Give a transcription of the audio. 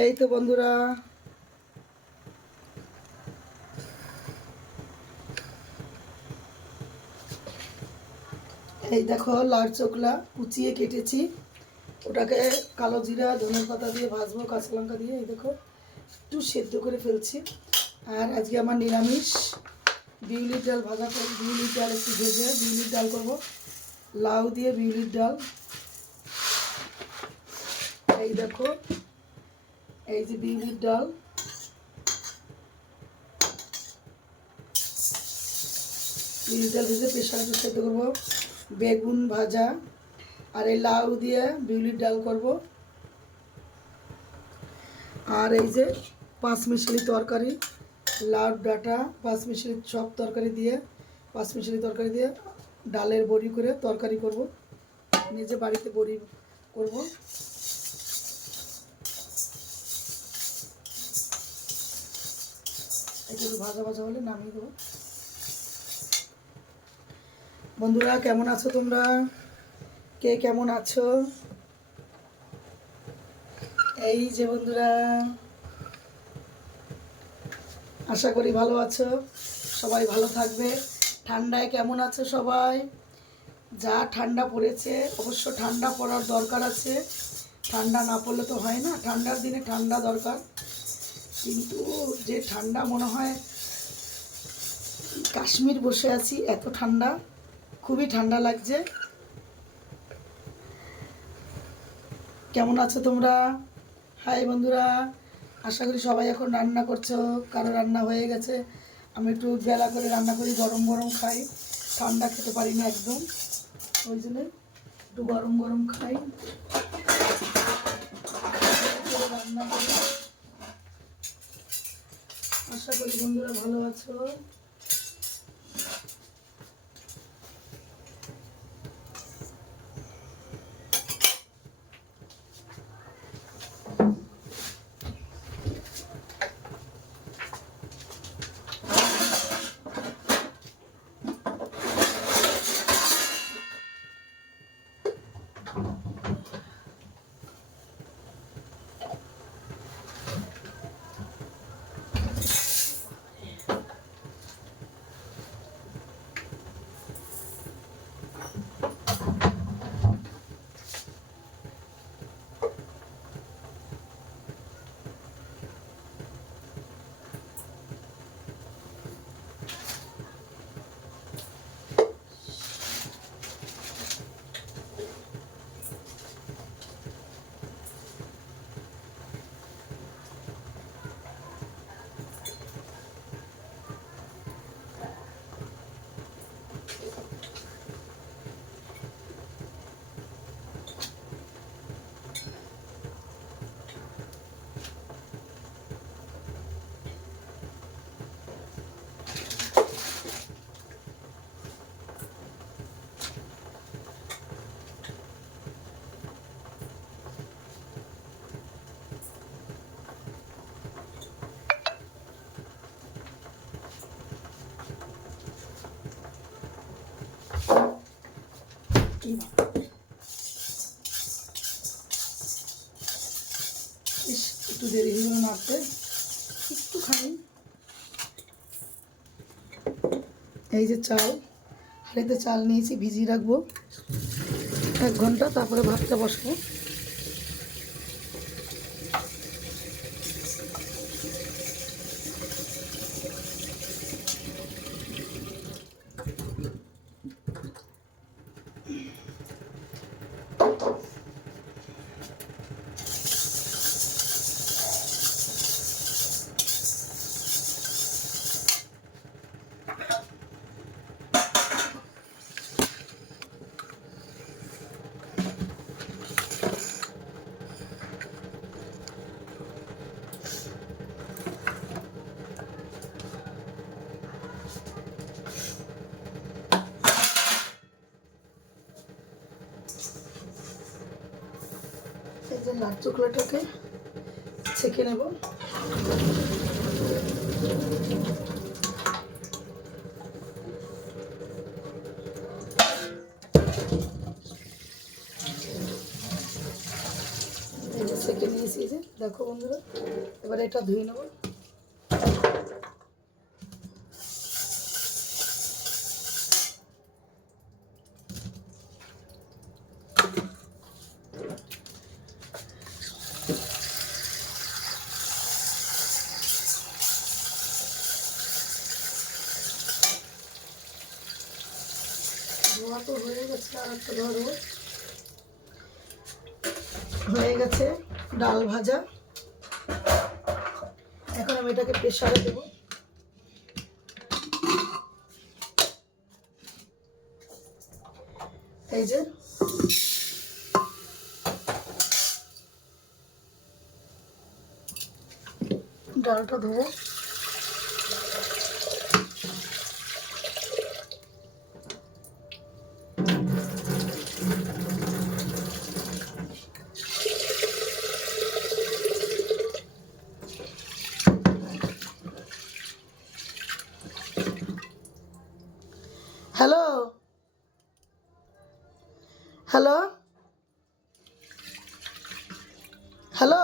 এই তো বন্ধুরা, এই দেখো লাল চোখলা কুচিয়ে কেটেছি, ওটাকে কালো জিরা ধনে পাতা দিয়ে ভাজবো, কাঁচা লঙ্কা দিয়ে। এই দেখো একটু সেদ্ধ করে ফেলছি। আর আজকে আমার নিরামিষ বিউলির ডাল ভাজা করে, বিউলির ডাল একটু ভেজে বিউলির ডাল করবো, লাউ দিয়ে বিউলির ডাল। এই দেখো এই যে বিউলির ডাল, বিউলির ডাল ভেজে প্রেশারে সেদ্ধ করবো। বেগুন ভাজা আর এই লাউ দিয়ে বিউলির ডাল করব। আর এই যে পাঁচমিশালি তরকারি, লাউ ডাঁটা পাঁচমিশালি সব তরকারি দিয়ে, পাঁচমিশালি তরকারি দিয়ে ডালের বড়ি করে তরকারি করব, নিজে বাড়িতে বড়ি করব। একটু ভাজা ভাজা হলে নামিয়ে দেবো। বন্ধুরা কেমন আছো তোমরা? কে কেমন আছো? এই যে বন্ধুরা, আশা করি ভালো আছো, সবাই ভালো থাকবে। ঠান্ডায় কেমন আছো সবাই? যা ঠান্ডা পড়েছে, অবশ্য ঠান্ডা পড়ার দরকার আছে, ঠান্ডা না পড়লে তো হয় না। ঠান্ডার দিনে ঠান্ডা দরকার, কিন্তু যে ঠান্ডা মনে হয় কাশ্মীর বসে আছি, এত ঠান্ডা, খুবই ঠান্ডা লাগছে। কেমন আছো তোমরা? হাই বন্ধুরা, আশা করি সবাই এখন রান্না করছো, কারো রান্না হয়ে গেছে। আমি একটু বেলা করে রান্না করি, গরম গরম খাই, ঠান্ডা খেতে পারি না একদম, ওই জন্য একটু গরম গরম খাই, রান্না করি। আশা করি বন্ধুরা ভালো আছো। একটু দেরি হয়ে গেল নাড়তে, একটুখানি। এই যে চাল, হাঁড়িতে চাল নিয়েছি, ভিজিয়ে রাখবো 1 ঘন্টা, তারপরে ভাতটা বসবো। এই যে লাল চোখলাটাকে ছেঁকে নেব। এই যে ছেঁকে নিয়েছি, যে দেখো বন্ধুরা, এবার এটা ধুয়ে নেব। ধোয়া তো হয়ে গেছে, আর একটা ধরো হয়ে গেছে ডাল ভাজা। এখন আমি এটাকে প্রেসারে দেবো। এই যে ডালটা ধোবো। Hello hello hello